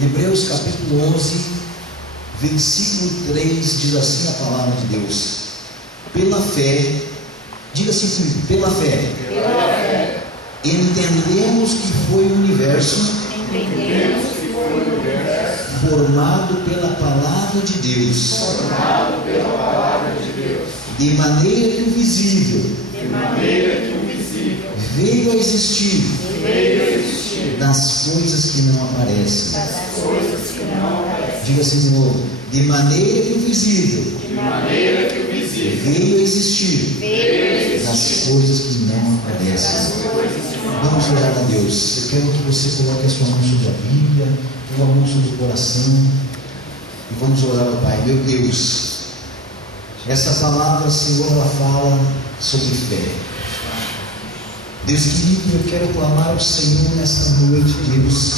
Hebreus capítulo 11, versículo 3, diz assim a palavra de Deus: pela fé, diga assim comigo, pela fé, entendemos que foi o universo formado pela palavra de Deus, de maneira que o visível veio a existir das coisas que não aparecem. Diga assim de novo: de maneira que o visível veio a existir das coisas que não aparecem. Vamos orar a Deus. Eu quero que você coloque a sua mão sobre a Bíblia, a mão sobre o coração, e vamos orar ao Pai. Meu Deus, essa palavra, Senhor, ela fala sobre fé. Deus querido, eu quero clamar ao Senhor nessa noite, Deus,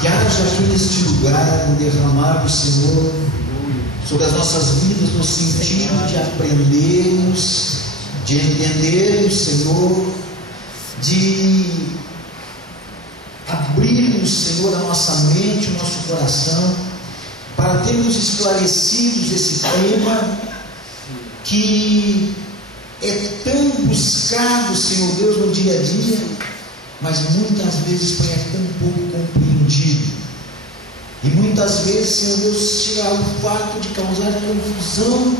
que haja aqui neste lugar um derramar do Senhor sobre as nossas vidas, no sentido de aprendermos, de entendermos, Senhor, de abrirmos, Senhor, a nossa mente, o nosso coração, para termos esclarecidos esse tema que é tão buscado, Senhor Deus, no dia a dia, mas muitas vezes é tão pouco compreendido. E muitas vezes, Senhor Deus, chega ao fato de causar confusão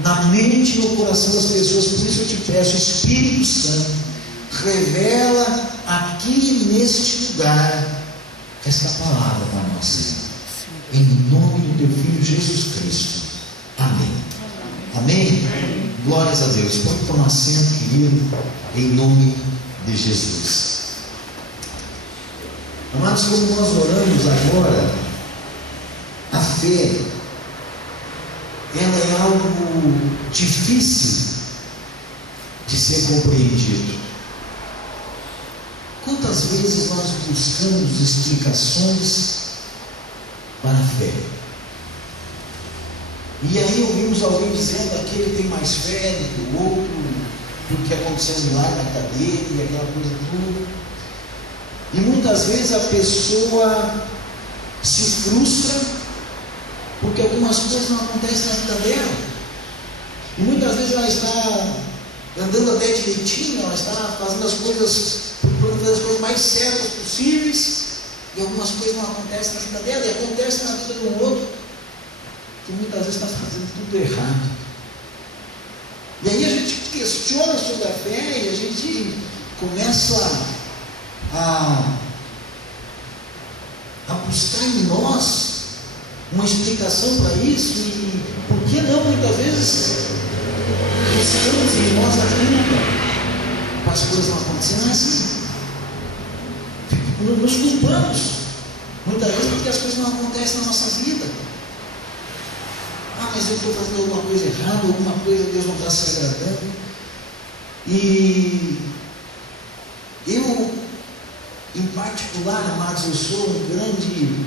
na mente e no coração das pessoas. Por isso eu te peço, Espírito Santo, revela aqui neste lugar esta palavra para nós, Senhor. Em nome do teu Filho Jesus Cristo. Amém. Amém? Glórias a Deus. Pode tomar assento, querido, em nome de Jesus. Amados, como nós oramos agora, a fé, ela é algo difícil de ser compreendido. Quantas vezes nós buscamos explicações para a fé? E aí ouvimos alguém dizendo: aquele tem mais fé do que o outro, porque aconteceu um milagre na cadeia e aquela coisa toda. E muitas vezes a pessoa se frustra porque algumas coisas não acontecem na vida dela. E muitas vezes ela está andando até direitinho, ela está fazendo as coisas, procurando fazer as coisas mais certas possíveis, e algumas coisas não acontecem na vida dela, e acontecem na vida do outro, que muitas vezes está fazendo tudo errado. E aí a gente questiona sobre a fé, e a gente começa a buscar em nós uma explicação para isso. E por que não, muitas vezes, buscamos em nós a culpa para as coisas não acontecerem assim? Nos culpamos muitas vezes porque as coisas não acontecem na nossa vida. Mas eu estou fazendo alguma coisa errada, alguma coisa Deus não está se agradando. E eu, em particular, amados, eu sou um grande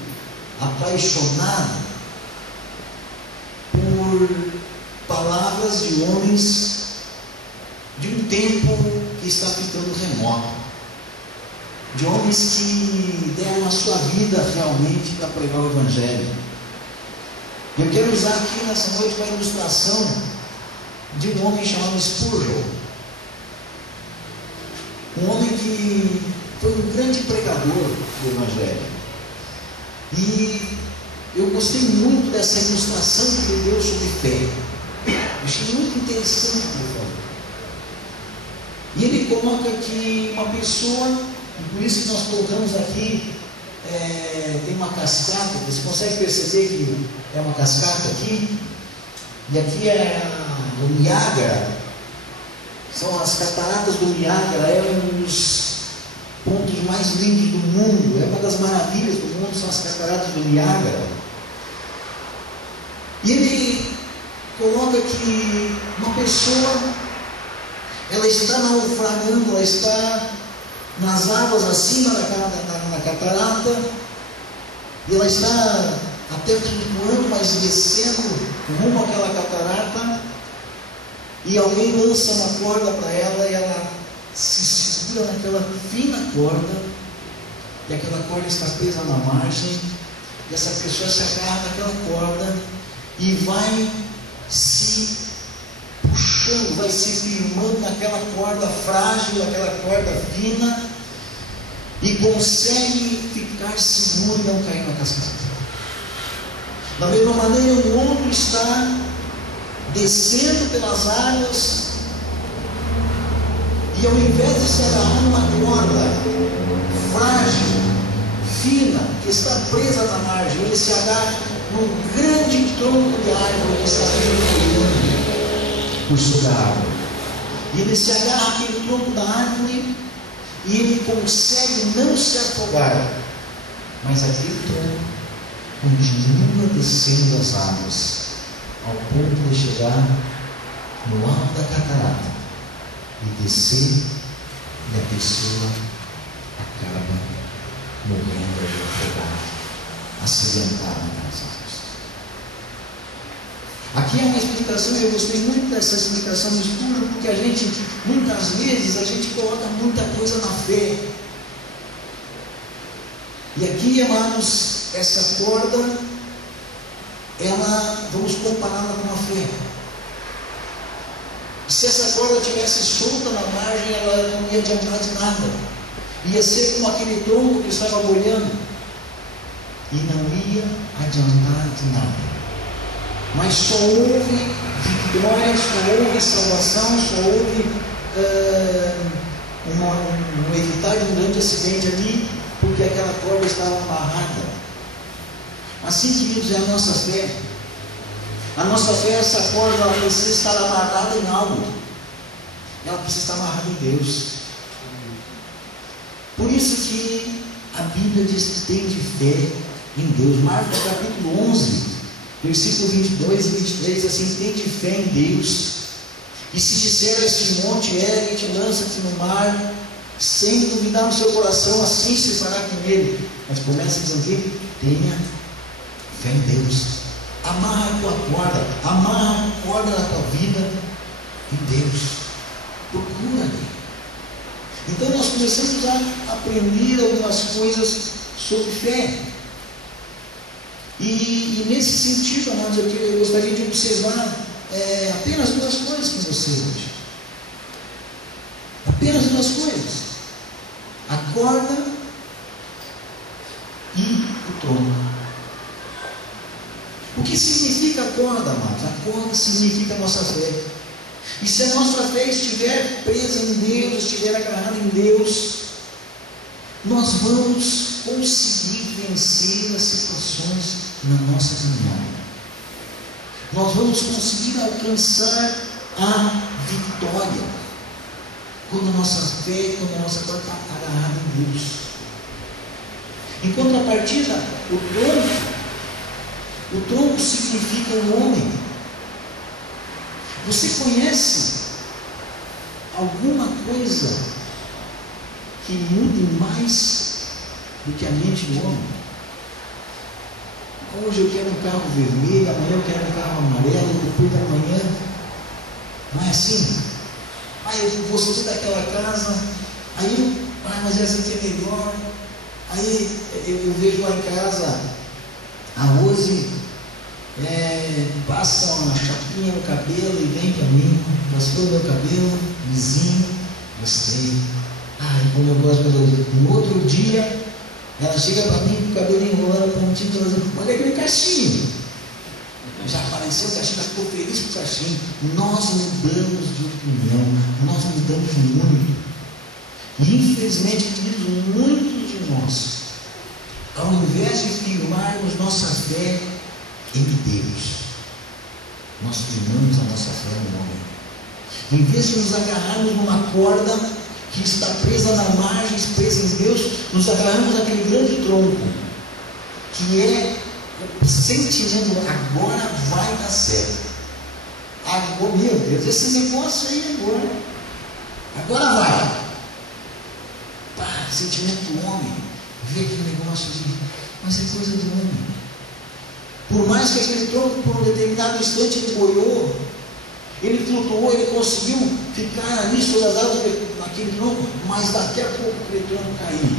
apaixonado por palavras de homens de um tempo que está ficando remoto, de homens que deram a sua vida realmente para pregar o Evangelho. E eu quero usar aqui nessa noite uma ilustração de um homem chamado Spurgeon, um homem que foi um grande pregador do Evangelho. E eu gostei muito dessa ilustração que ele deu sobre fé. Eu achei muito interessante o que ele falou. E ele coloca que uma pessoa, e por isso que nós colocamos aqui, tem uma cascata. Você consegue perceber que é uma cascata aqui? E aqui é o Niágara. São as cataratas do Niágara. É um dos pontos mais lindos do mundo. É uma das maravilhas do mundo, são as cataratas do Niágara. E ele coloca que uma pessoa, ela está naufragando, ela está nas águas acima da catarata, e ela está até flutuando, mas descendo rumo àquela catarata, e alguém lança uma corda para ela, e ela se segura naquela fina corda, e aquela corda está presa na margem, e essa pessoa se agarra naquela corda e vai se puxando, vai se firmando naquela corda frágil, naquela corda fina, e consegue ficar seguro e não cair na cascata. Da mesma maneira, o outro está descendo pelas águas, e ao invés de se agarrar numa corda frágil, fina, que está presa na margem, ele se agarra num grande tronco de árvore que está flutuando por sobre a água. E ele se agarra àquele tronco da árvore e ele consegue não se afogar, mas aquele tronco continua descendo as águas, ao ponto de chegar no alto da catarata e descer, e a pessoa acaba morrendo de afogada, acidentada nas águas. Aqui é uma explicação, eu gostei muito dessa explicação no estudo, porque a gente, muitas vezes, a gente coloca muita coisa na fé. E aqui, amados, essa corda, ela, vamos compará-la com a fé. Se essa corda tivesse solta na margem, ela não ia adiantar de nada. Ia ser como aquele tronco que estava molhando, e não ia adiantar de nada. Mas só houve vitória, só houve salvação, só houve um evitar de um grande acidente ali, porque aquela corda estava amarrada. Assim, queridos, é a nossa fé. A nossa fé, essa corda, ela precisa estar amarrada em algo. Ela precisa estar amarrada em Deus. Por isso que a Bíblia diz que tem de fé em Deus. Marcos capítulo 11, versículo 22 e 23, assim: tem de fé em Deus. E se disser a este monte, ergue-te, lança-te no mar, sem duvidar no seu coração, assim se fará com ele. Mas começa dizendo aqui: tenha fé em Deus. Amarra a tua corda, amarra a corda da tua vida em Deus. Procura Ele. Então nós começamos a aprender algumas coisas sobre fé. E nesse sentido, amados, eu gostaria de observar apenas duas coisas com você hoje. Apenas duas coisas: a corda e o tronco. O que significa a corda, amados? A corda significa a nossa fé. E se a nossa fé estiver presa em Deus, estiver agarrada em Deus, nós vamos conseguir vencer as situações na nossa caminhada. Nós vamos conseguir alcançar a vitória quando a nossa fé, quando a nossa corda está agarrada em Deus. Em contrapartida, o tronco significa o homem. Você conhece alguma coisa que mude mais do que a mente do homem? Hoje eu quero um carro vermelho, amanhã eu quero um carro amarelo, depois da manhã. Não é assim? Eu gostei daquela casa, mas essa aqui é melhor. Aí eu vejo lá em casa a Rose passa uma chapinha no cabelo e vem para mim, raspou meu cabelo, vizinho, gostei. Como eu gosto da Rose. No outro dia, ela chega para mim com o cabelo enrolando, pontinho, dizendo: olha aquele cachinho. Já apareceu o cachinho, já ficou feliz com o cachinho. Nós mudamos de opinião, nós mudamos muito. E infelizmente, queridos, muitos de nós, ao invés de firmarmos nossa fé em Deus, nós firmamos a nossa fé no homem. Em vez de nos agarrarmos numa corda que está presa na margem, presa em Deus, nos agarramos naquele grande tronco, que é o sentimento: agora vai dar certo. Agora, meu Deus, esse negócio aí agora vai. Sentimento do homem, vê aquele negócio de, mas é coisa do homem. Por mais que aquele tronco, por um determinado instante, ele boiou, ele flutuou, ele conseguiu ficar ali sobre as asas daquele tronco, mas daqui a pouco aquele tronco caiu.